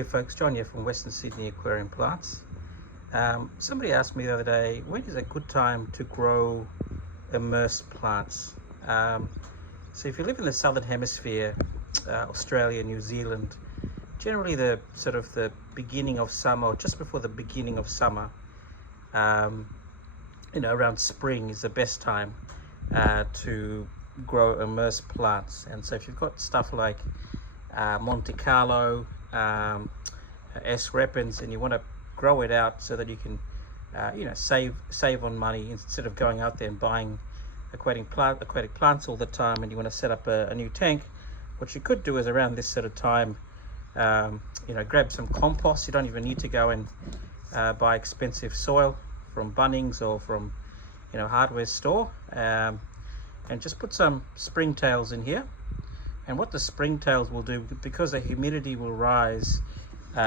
Hey folks, John here from Western Sydney Aquarium Plants. Somebody asked me the other day, when is a good time to grow immersed plants? So if you live in the southern hemisphere, Australia, New Zealand, generally the beginning of summer, or just before the beginning of summer, around spring is the best time to grow immersed plants. And so if you've got stuff like Monte Carlo, S. repens, and you want to grow it out so that you can save on money instead of going out there and buying aquatic plants all the time, and you want to set up a new tank, what you could do is around this sort of time grab some compost. You don't even need to go and buy expensive soil from Bunnings or from hardware store, and just put some springtails in here. And what the springtails will do, because the humidity will rise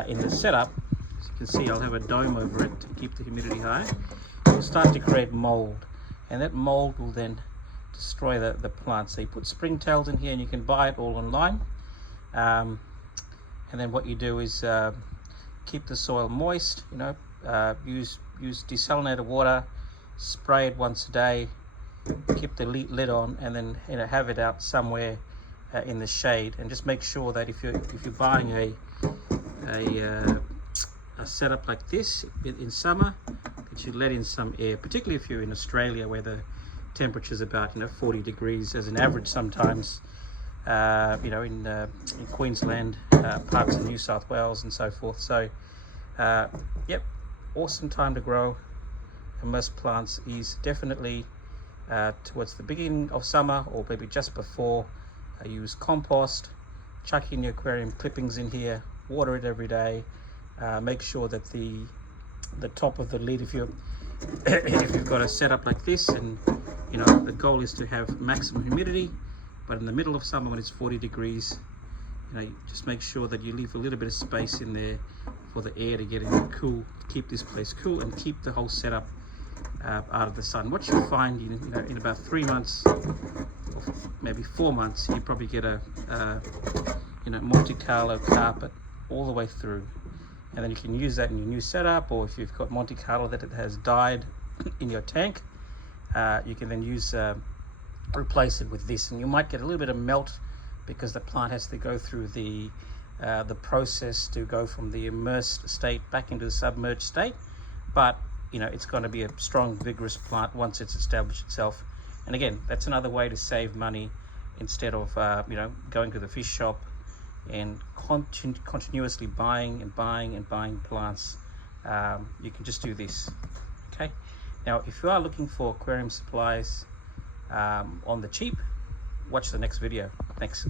in the setup, as you can see, I'll have a dome over it to keep the humidity high, it will start to create mold, and that mold will then destroy the plant. So you put springtails in here, and you can buy it all online, and then what you do is keep the soil moist, use desalinated water, spray it once a day, keep the lid on, and then have it out somewhere in the shade. And just make sure that if you're buying a setup like this in summer, that you let in some air, particularly if you're in Australia where the temperature is about 40 degrees as an average sometimes, in Queensland, parts of New South Wales and so forth. So awesome time to grow immersed plants is definitely towards the beginning of summer, or maybe just before. Use compost, chuck in your aquarium clippings in here, water it every day. Make sure that the top of the lid, if you've got a setup like this, and the goal is to have maximum humidity, but in the middle of summer when it's 40 degrees, just make sure that you leave a little bit of space in there for the air to get in and cool, keep this place cool, and keep the whole setup out of the sun. What you'll find, in about 3 months, or maybe 4 months, you probably get a Monte Carlo carpet all the way through, and then you can use that in your new setup. Or if you've got Monte Carlo that it has died in your tank, you can then replace it with this, and you might get a little bit of melt because the plant has to go through the process to go from the immersed state back into the submerged state, but it's going to be a strong, vigorous plant once it's established itself. And again, that's another way to save money instead of going to the fish shop and continuously buying plants. You can just do this. Okay. Now, if you are looking for aquarium supplies on the cheap, watch the next video. Thanks.